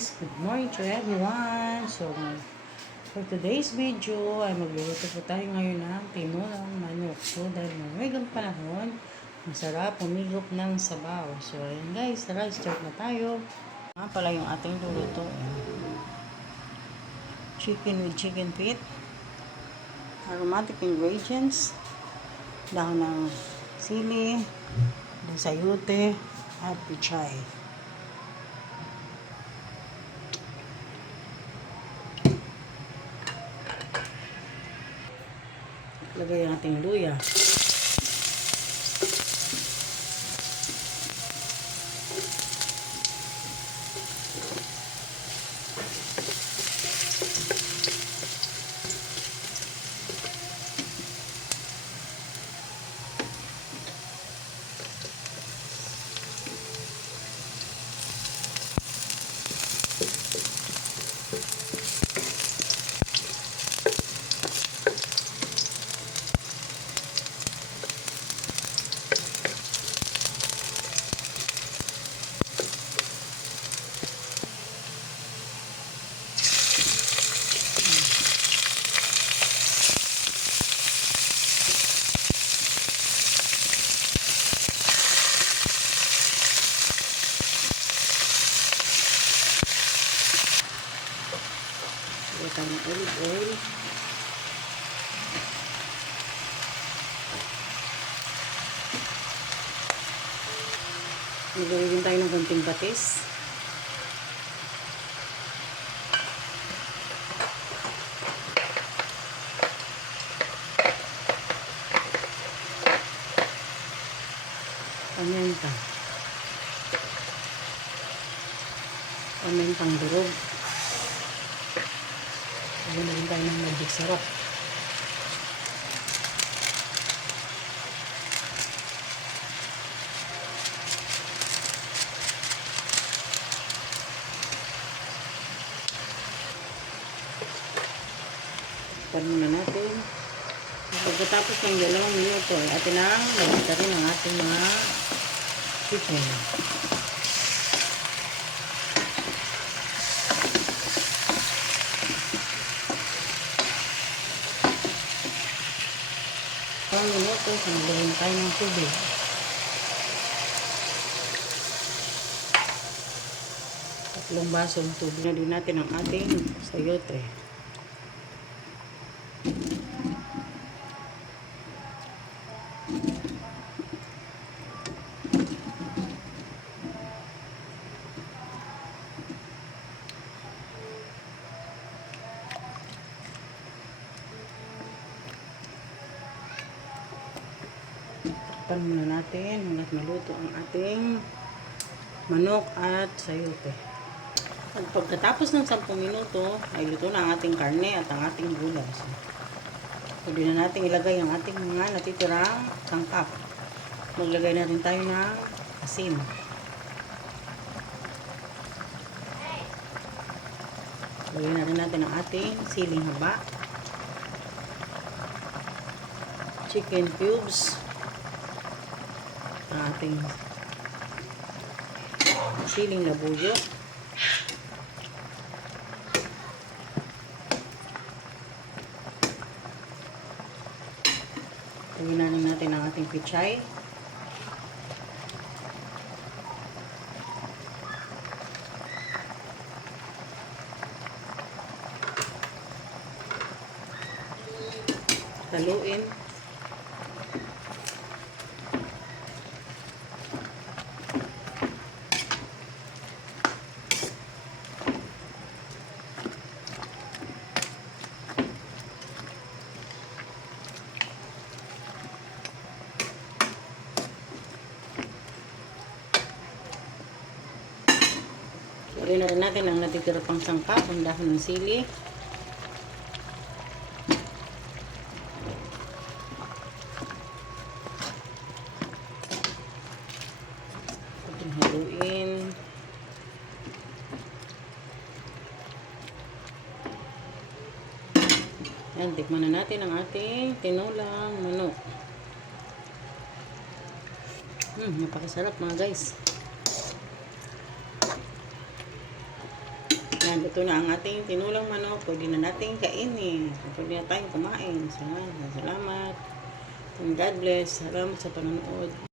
guys, good morning to everyone. So, for today's video ay magluluto po tayo ngayon ng tinolang manok. So, dahil mawigang panahon, masarap humigop ng sabaw. So, ayan guys, tara, start na tayo. Pala yung ating luluto. Chicken with chicken feet. Aromatic ingredients. Dahon ng sili, sayote, at pichay. Lagay natin luya. Lagay ng olive oil. Magagawin tayo ng konting patis. Paminta. Pamintang durog. Gawin tayo ng magic sarap. Ipan muna natin. Pagkatapos ng 2 minuto, atin ang lagyan rin ang ating mga chicken. Pang minuto, sinagawin tayo ng tubig. Tatlong basong tubig na din natin ang ating sayote. Takpan muna natin hanggat maluto ang ating manok at sayote. At pagkatapos ng 10 minuto, ay luto na ang ating karne at ang ating gulay. So, pwede na natin ilagay ang ating mga natitirang sangkap. Maglagay na rin tayo ng asin. Lagay na rin natin ang ating siling haba, chicken cubes, ang ating siling labuyo, lagyan natin ang ating pichay, haluin. Lagyan na rin natin ang natitira pang sangkap, ang dahon ng sili. Ating haluin. Yan, tikman na natin ang ating tinolang manok. Napakasarap mga guys. Yan, luto na ang ating tinulang manok. Pwede na natin kainin. Pwede na tayong kumain. Salamat. And God bless. Salamat sa panonood.